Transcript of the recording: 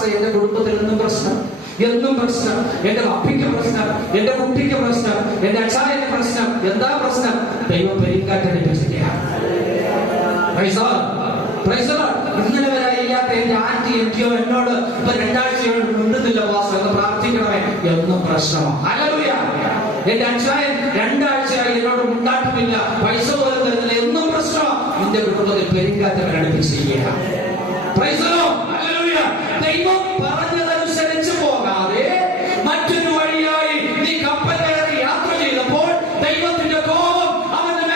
Pastor എന്റെ കുടുംബത്തിൽ എന്നും പ്രശ്നം, എന്നും പ്രശ്നം, എന്റെ അപ്പിക്ക് പ്രശ്നം, എന്റെ കുട്ടിക്ക് പ്രശ്നം, എന്റെ അച്ചായന് പ്രശ്നം. എന്താ പ്രശ്നം? ദൈവം പെരുങ്കാറ്റടിപ്പിച്ചിരിക്കുകയാണ്. ഇന്നലെ വരെ ഇല്ലാത്ത എന്റെ ആന്റി എനിക്കോ എന്നോട് ഇപ്പൊ 2 ആഴ്ചയോട് മിണ്ടുന്നില്ല പാസ്റ്റർ എന്ന് പ്രാർത്ഥിക്കണമേ. എന്നും പ്രശ്നമാണ്. ഹല്ലേലൂയ. എന്റെ അച്ചായൻ 2 ആഴ്ചയായി എന്നോട് മുണ്ടാട്ടമില്ല, പൈസ പോലും തരുന്നില്ല, എന്നും പ്രശ്നമാണ്. നിന്റെ കുടുംബത്തിൽ പെരുങ്കാറ്റ് ഘടിപ്പിച്ചിരിക്കുകയാണ്. ദൈവം